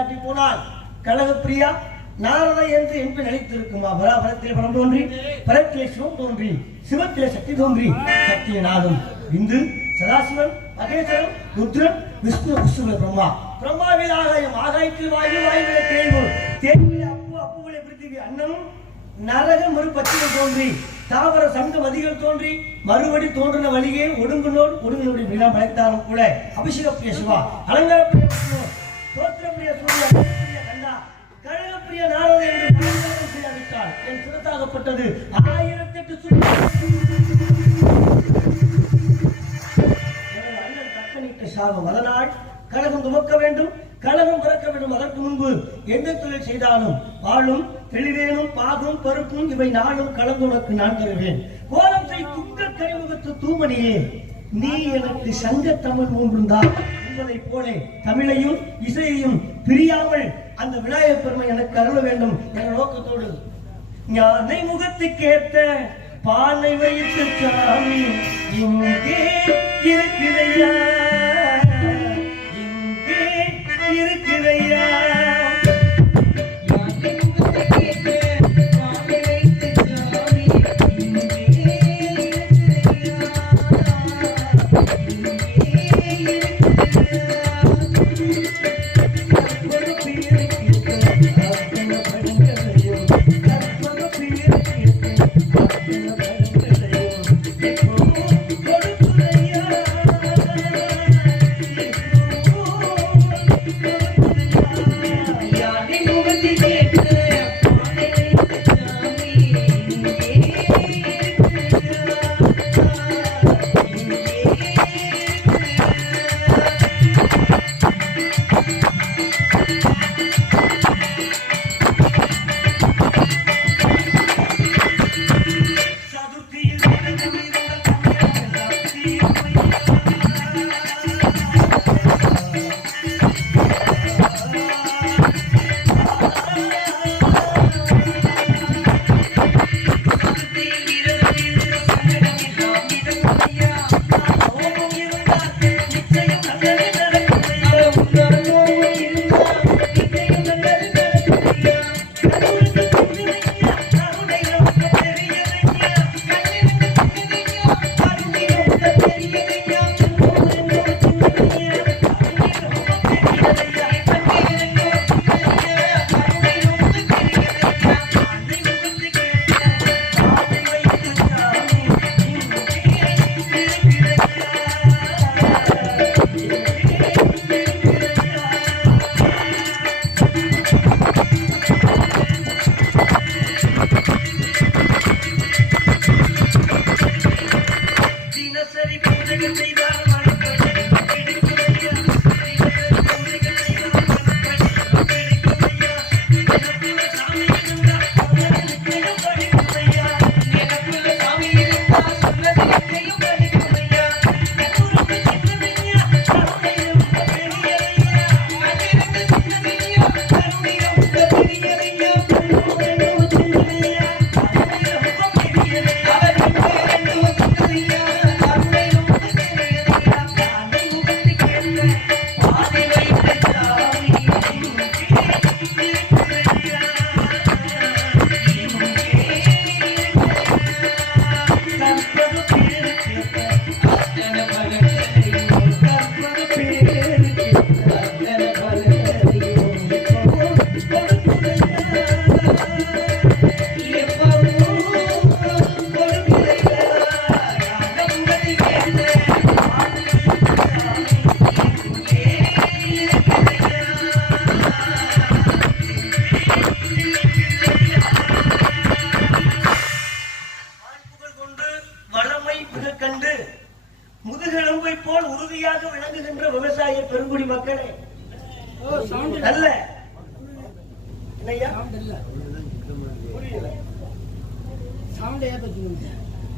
இல்லாட்டி போனால் கழக பிரியா நாரத என்று என்று நினைத்திருக்குமா பராபரத்தில் பரம் தோன்றி பரத்திலே சிவம் தோன்றி சிவத்திலே சக்தி தோன்றி சக்திய நாதம். இந்து சதாசிவன் மகேஸ்வரன் ருத்ரன் விஷ்ணு விஷ்ணு பிரம்மா. பிரம்மாவில் ஆகாயம் ஆகாயத்தில் வாயு வாயுவில தேய்வு. தேய்வில அப்பு அப்புவில பிருத்திவி அன்னம் நரகம் ஒரு பச்சிகள் தோன்றி தாவர சங்க மதிகள் தோன்றி மறுபடி தோன்றின வழியே ஒடுங்குனோடு ஒடுங்கினுடைய விழா படைத்தாலும் கூட அபிஷேக பிரிய சிவா அலங்கார பிரிய விஷ்ணு நாரத என்று செய்யாவிட்டால் என் சிறத்தாகப்பட்டது ஆயிரத்தெட்டு சொல்லி எனது அண்ணன் தக்கனிட்ட சாபம் அதனால் கழகம் துவக்க வேண்டும் கழகம் பிறக்க வேண்டும் அதற்கு முன்பு எந்த தொழில் செய்தாலும் வாழும் தெளிவேனும் பாகும் பருப்பும் இவை நாளும் கலந்து உனக்கு நான் தருவேன். கோலத்தை துங்க கரிமுகத்து தூமணியே நீ எனக்கு சங்க தமிழ் மூன்றுந்தான் என்பதைப் போல தமிழையும் இசையையும் பிரியாமல் அந்த விநாயகப் பெருமை எனக்கு அருள வேண்டும் என்ற நோக்கத்தோடு ஞானை முகத்துக்கேத்த பானை வைத்து சாமி இங்கே இருக்கிறையா? இங்கே இருக்கிறையா?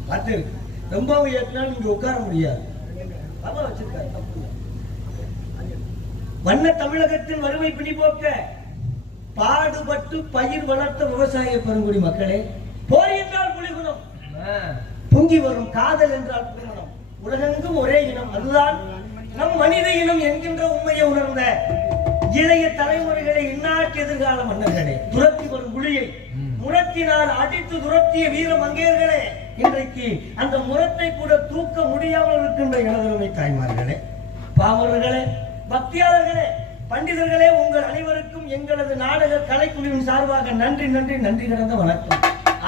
பார்த்து ரொம்பவும் ஏற்றினாலும் இங்க உட்கார முடியாது. ஆமா வச்சிருக்காரு தப்பு. வண்ண தமிழகத்தில் வறுமை பிடி போக்க பாடுபட்டு பயிர் வளர்த்த விவசாய பெருங்குடி மக்களே போர் என்றால் புலிகுணம். பொங்கி வரும் காதல் என்றால் புலிகுணம். உலகெங்கும் ஒரே இனம் அதுதான் நம் மனித இனம் என்கின்ற உண்மையை உணர்ந்த இளைய தலைமுறைகளை இந்நாட்டு எதிர்கால மன்னர்களே துரத்தி வரும் புலியை முரத்தினால் அடித்து துரத்திய வீர மங்கையர்களே இன்றைக்கு அந்த முரத்தை கூட தூக்க முடியாமல் இருக்கின்ற எனதருமை தாய்மார்களே பாமரர்களே பக்தியாளர்களே பண்டிதர்களே உங்கள் அனைவருக்கும் எங்களது நாடக கலைக்குழுவின் சார்பாக நன்றி நன்றி நன்றி கிடந்த வணக்கம்.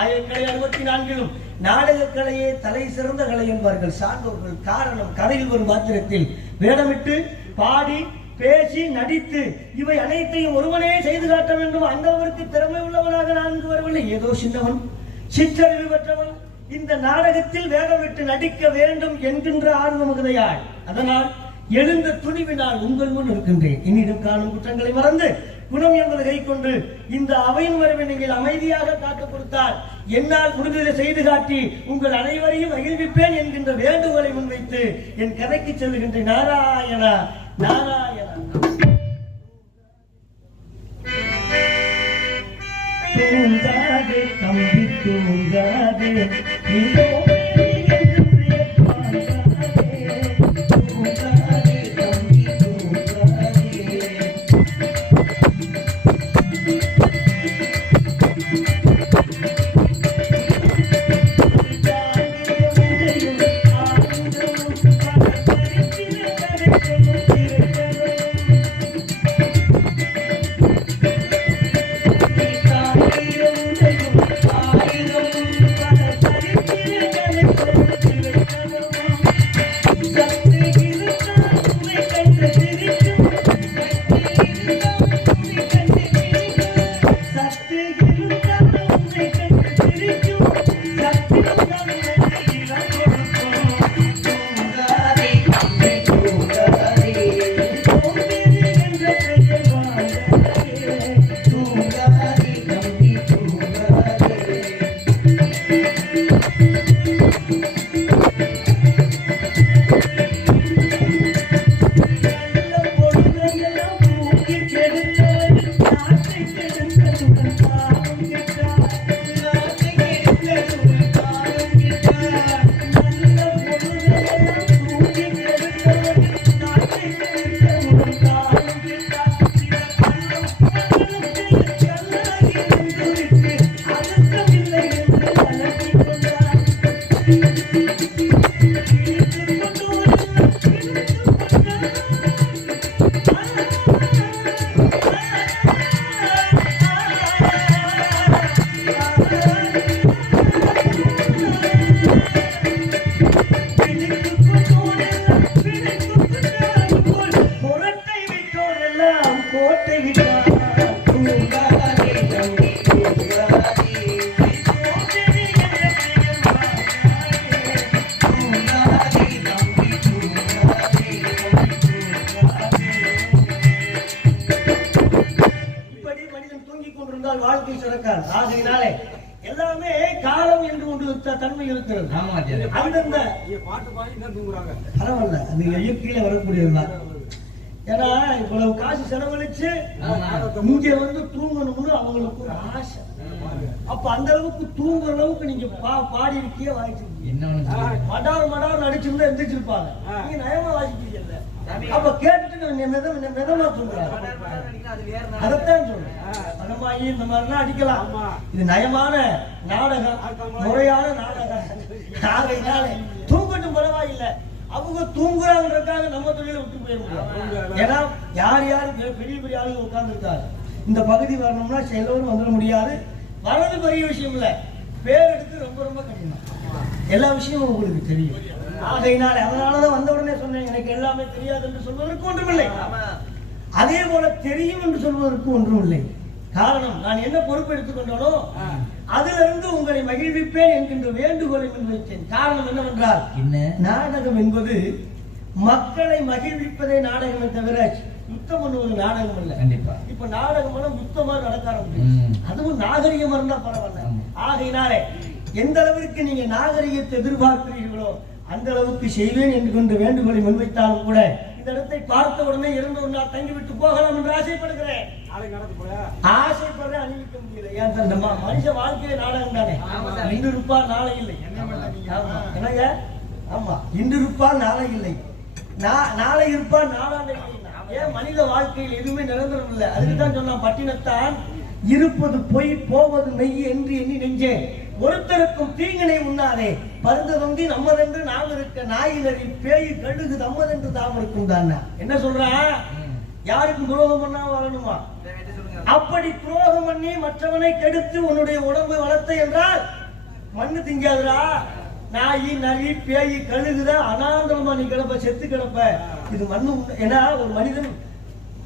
ஆயிரக்கலை அறுபத்தி நான்கிலும் நாடக கலையே தலை சிறந்த கலை என்பார்கள். சான்றோர்கள் காரணம் கதையில் வரும் பாத்திரத்தில் வேடமிட்டு பாடி பேசி நடித்து இவை அனைத்தையும் ஒருவனே செய்து காட்ட வேண்டும். அந்தவருக்கு திறமை உள்ளவனாக நான்கு வரவில்லை. ஏதோ சின்னவன் சிற்றறிவு பெற்றவன். இந்த நாடகத்தில் வேடமிட்டு நடிக்க வேண்டும் என்கின்ற ஆர்வ அதனால் எழுந்த துணிவினால் உங்கள் முன் இருக்கின்றேன் என்னிடம் காணும் குற்றங்களை மறந்து குணம் என்பதை கை கொண்டு இந்த அவையின் வரவை நீங்கள் அமைதியாக காத்து கொடுத்தால் என்னால் முடிந்ததை செய்து காட்டி உங்கள் அனைவரையும் மகிழ்விப்பேன் என்கின்ற வேண்டுகோளை முன்வைத்து என் கதைக்கு செல்கின்ற நாராயணா நாராயண. தூங்காதே தம்பி தூங்காதே இதோ வந்து தூங்கணும்னு அவங்களுக்கு ஒரு ஆசை. அப்ப அந்த அளவுக்கு தூங்குற அளவுக்கு நீங்க பா பாடி இருக்கிய சொல்லுங்க. மடார் மடார் நடிச்சிருந்தா எந்திரிச்சிருப்பாங்க. நீங்க நயமா வாசிக்கிறீங்கல்ல அப்ப கேட்டுட்டு மிதமா தூங்குறாங்க அதைத்தான் சொல்றேன் பணமாயி இந்த மாதிரிலாம் அடிக்கலாம். ஆமா. இது நயமான நாடகம். முறையான நாடகம். ஆகையினால தூங்கட்டும் பரவாயில்லை. அவங்க தூங்குறாங்கன்றதுக்காக நம்ம தொழிலை விட்டு முடியாது. ஏன்னா யார் யார் பெரிய பெரிய ஆளுங்க உட்கார்ந்துருக்காரு இந்த பகுதி வரணும்னா எல்லோரும் வந்துட முடியாது. வர்றது பெரிய விஷயம் இல்ல. பேர் எடுத்து ரொம்ப ரொம்ப கடினம். எல்லா விஷயமும் உங்களுக்கு தெரியும். ஆகையினால அதனாலதான் வந்த உடனே சொன்னேன் எனக்கு எல்லாமே தெரியாது என்று சொல்வதற்கு ஒன்றுமில்லை. அதே போல தெரியும் என்று சொல்வதற்கு ஒன்றும் இல்லை காரணம் நான் என்ன பொறுப்பு எடுத்துக்கொண்டனோ அதிலிருந்து உங்களை மகிழ்விப்பேன் என்கின்ற வேண்டுகோளை முன்வைத்தேன். காரணம் என்னவென்றால் என்ன? நாடகம் என்பது மக்களை மகிழ்விப்பதே நாடகமே தவிர யுத்தம் பண்ணுவது நாடகம் இல்ல. கண்டிப்பா. இப்ப நாடகம் எல்லாம் யுத்தமா நடக்க ஆரம்பிச்சு. அதுவும் நாகரிகமா இருந்தா பரவாயில்ல. ஆகையினாலே எந்த அளவிற்கு நீங்க நாகரிகத்தை எதிர்பார்க்கிறீர்களோ அந்த அளவுக்கு செய்வேன் என்கின்ற வேண்டுகோளை முன்வைத்தாலும் கூட இந்த இடத்தை பார்த்த உடனே இரண்டு ஒரு நாள் தங்கிவிட்டு போகலாம் என்று ஆசைப்படுகிறேன். ஆசைப்படுறேன் அணிவிக்க முடியல. ஏன் நம்ம மனுஷ வாழ்க்கையில நாடகம் தானே? இன்று இருப்பார் நாளை இல்லை. என்னங்க ஆமா. இன்று இருப்பார் நாளை இல்லை. நா- நாளை இருப்பார் நாளாண்டை இல்லை. ஏன் மனித வாழ்க்கையில் எதுவுமே நிரந்தரம் இல்லை அதுக்கு தான் சொன்னான் பட்டினத்தான் இருப்பது பொய் போவது மெய் என்று எண்ணி நெஞ்சே. ஒருத்தருக்கும் தீங்கினை உண்ணாதே. பருந்ததொந்தி நம்மதென்று நாம் இருக்க நாயிலறி பேய் கழுகு நம்மதென்று தாம் இருக்கும் தானே என்ன சொல்றா? யாருக்கும் துரோகம் பண்ணா வரணுமா அப்படி துரோகம் பண்ணி மற்றவனை கெடுத்து உன்னுடைய உடம்பை வளர்த்த என்றால் மண்ணு திங்காதுடா. நாயி நரி பேய் கழுகுதான் அனாந்தரமா நீ கிடப்ப செத்து கிடப்ப. இது மண்ணு ஏன்னா ஒரு மனிதன்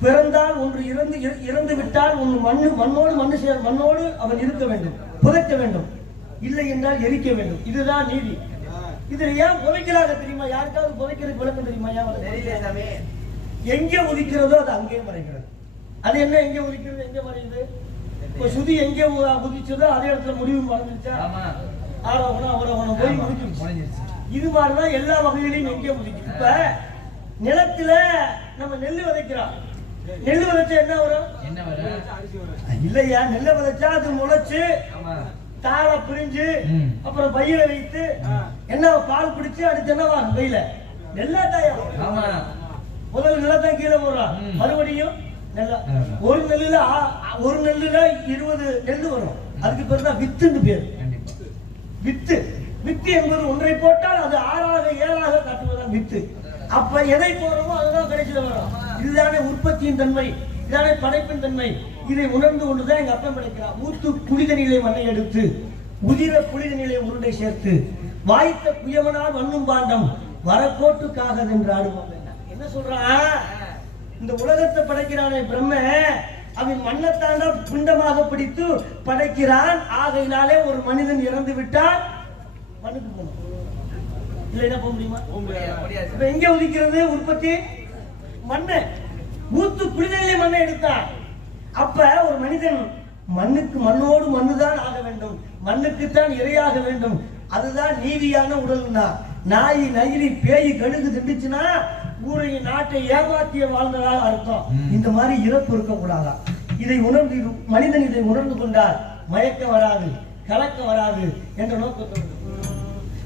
பிறந்தால் ஒன்று இறந்து இற- இறந்து விட்டால் ஒன்று மண்ணு மண்ணோடு மண்ணு சேர் மண்ணோடு அவன் இருக்க வேண்டும் புதைக்க வேண்டும். இல்லை என்றால் எரிக்க வேண்டும். இதுதான் நீதி. இதுல ஏன் புதைக்கிறாங்க தெரியுமா? யாருக்காவது புதைக்கிறதுக்கு விளக்கம் தெரியுமா? ஏன் எங்கே உதிக்கிறதோ அது அங்கே மறைகிறது. அது என்ன எங்கே உதிக்கிறது எங்கே மறையுது? இப்போ சுதி எங்கே உதிச்சதோ அதே இடத்துல முடிவு மறைஞ்சிருச்சா ஆரோகணம் அவரோகணம் போய் முடிஞ்சிருச்சு. இது மாதிரிதான் எல்லா வகையிலையும் எங்கே உதிக்குது? இப்ப நிலத்துல நம்ம நெல் விதைக்கிறோம். நெல் விதைச்சா என்ன வரும்? என்ன வரும்? வரும் இல்லையா? நெல்லை விதைச்சா அது முளைச்சு தாளை பிரிஞ்சு. அப்புறம் பையில வைத்து என்ன பால் குடிச்சு அடுத்து என்னவா? வெயில. நெல்லாட்டாயா ஆமா. முதல் நிலத்தான் கீழே போடுறான். மறுபடியும் நெல்ல. ஒரு நெல்லுல ஒரு நெல்லுல இருபது நெல்லு வரும். அதுக்கு பேர் தான் வித்துன்னு பேர். வித்து. வித்து என்பது ஒன்றை போட்டால் அது ஆறாக ஏழாக காட்டுவதுதான் வித்து. அப்ப எதை போடுறோமோ அதுதான் கடைசியில வரும் இதுதானே உற்பத்தியின் தன்மை. இதுதானே படைப்பின் தன்மை. இதை உணர்ந்து கொண்டுதான் எங்க அப்பன் படைக்கிறான் ஊத்து புனித நிலை மண்ணை எடுத்து உதிர புனித நிலை உருண்டை சேர்த்து வாய்த்த புயவனால் வண்ணும் பாண்டம் வரக்கோட்டுக்காக என்று ஆடுவோம் என்ன? சொல்றான் இந்த உலகத்தை படைக்கிறானே பிரம்ம. அவன் மண்ணத்தாண்டா பிண்டமாக பிடித்து படைக்கிறான். ஆகையினாலே ஒரு மனிதன் இறந்து விட்டால் மண்ணுக்கு போகணும் இல்லைன்னா போக முடியுமா? இப்ப எங்க உதிக்கிறது உற்பத்தி? மண்ணு. ஊத்து புனிதநிலை மண்ணை எடுத்தான் அப்ப ஒரு மனிதன் மண்ணுக்கு மண்ணோடு மண்ணுதான் ஆக வேண்டும். மண்ணுக்குத்தான் இரையாக வேண்டும். அதுதான் நீதியான உடல்னா. நாய் நயிரி பேய் கழுகு திண்டுச்சுன்னா ஊரை நாட்டை ஏமாத்திய வாழ்ந்ததாக அர்த்தம். இந்த மாதிரி இறப்பு இருக்கக்கூடாதா? இதை உணர்ந்து மனிதன் இதை உணர்ந்து கொண்டால் மயக்கம் வராது கலக்கம் வராது என்ற நோக்கத்தோடு.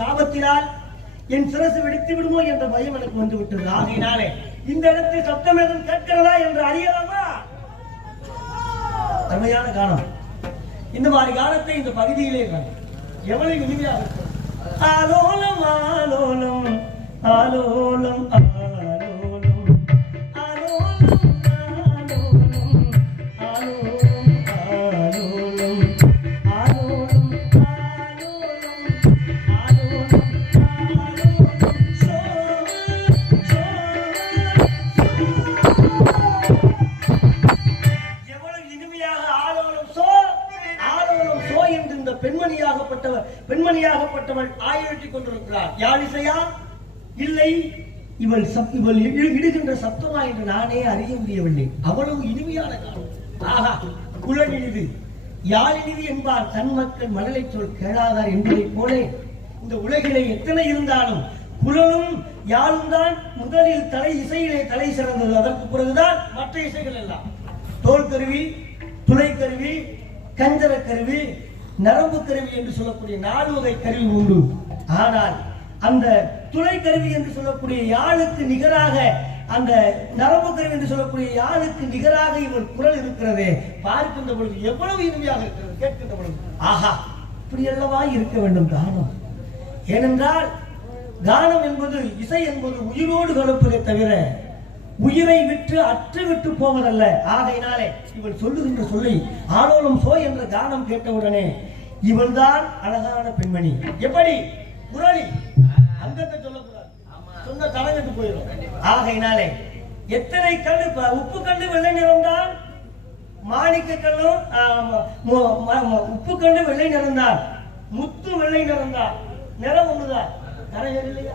சாபத்தினால் என் சிரசு வெடித்து விடுமோ என்ற பயம் எனக்கு வந்து விட்டது. ஆகையினாலே இந்த இடத்தில் சப்தம் எதுவும் கேட்கிறதா என்று அறியலாமா? அருமையான காலம் இந்த மாதிரி காலத்தை இந்த பகுதியிலே எவ்வளவு இனிமையாக இருக்கும். ஆலோலம் ஆலோலம் ஆலோலம். பெண்மணியாகப்பட்டவர் பெண்மணியாகப்பட்டவள் ஆயிரத்தி கொண்டிருக்கிறார். யாழிசையா இல்லை இவள் சப் இவள் இடுகின்ற சப்தமா என்று நானே அறிய முடியவில்லை. அவ்வளவு இனிமையான காலம். ஆகா குலனினிது யாழினிது என்பார் தன் மக்கள் மழலை சொல் கேளாதார் என்பதைப் போல. இந்த உலகிலே எத்தனை இருந்தாலும் குழலும் யாழும் தான் முதலில் தலை இசையிலே தலை சிறந்தது. அதற்கு பிறகுதான் மற்ற இசைகள் எல்லாம். தோல் கருவி துளை கருவி கஞ்சர கருவி நரம்பு கருவி என்று சொல்லக்கூடிய நாலு வகை கருவி உண்டு. ஆனால் அந்த துணை கருவி என்று சொல்லக்கூடிய யாழுக்கு நிகராக அந்த நரம்பு கருவி என்று சொல்லக்கூடிய யாழுக்கு நிகராக இவர் குரல் இருக்கிறதே. பார்க்கின்ற பொழுது எவ்வளவு இனிமையாக இருக்கிறது கேட்கின்ற பொழுது. ஆஹா இப்படி அல்லவா இருக்க வேண்டும் கானம் ஏனென்றால் கானம் என்பது இசை என்பது உயிரோடு கலப்பதை தவிர உயிரை விட்டு அற்று விட்டு போவதல்ல. ஆகையினாலே இவள் சொல்லுகின்ற சொல்லை ஆலோலம் சோ என்ற கானம் கேட்டவுடனே இவள்தான் அழகான பெண்மணி. எப்படி? குரலி அங்கத்தை சொல்லக்கூடாது. ஆமா. சொன்ன தலைகட்டு போயிடும். ஆகையினாலே எத்தனை கல்லு உப்பு கல்லு வெள்ளை நிறம் தான்? மாணிக்க கல்லும் உப்பு கல்லு வெள்ளை நிறம் தான். முத்து வெள்ளை நிறம் தான். நிறம் ஒண்ணுதான். கரை இல்லையா?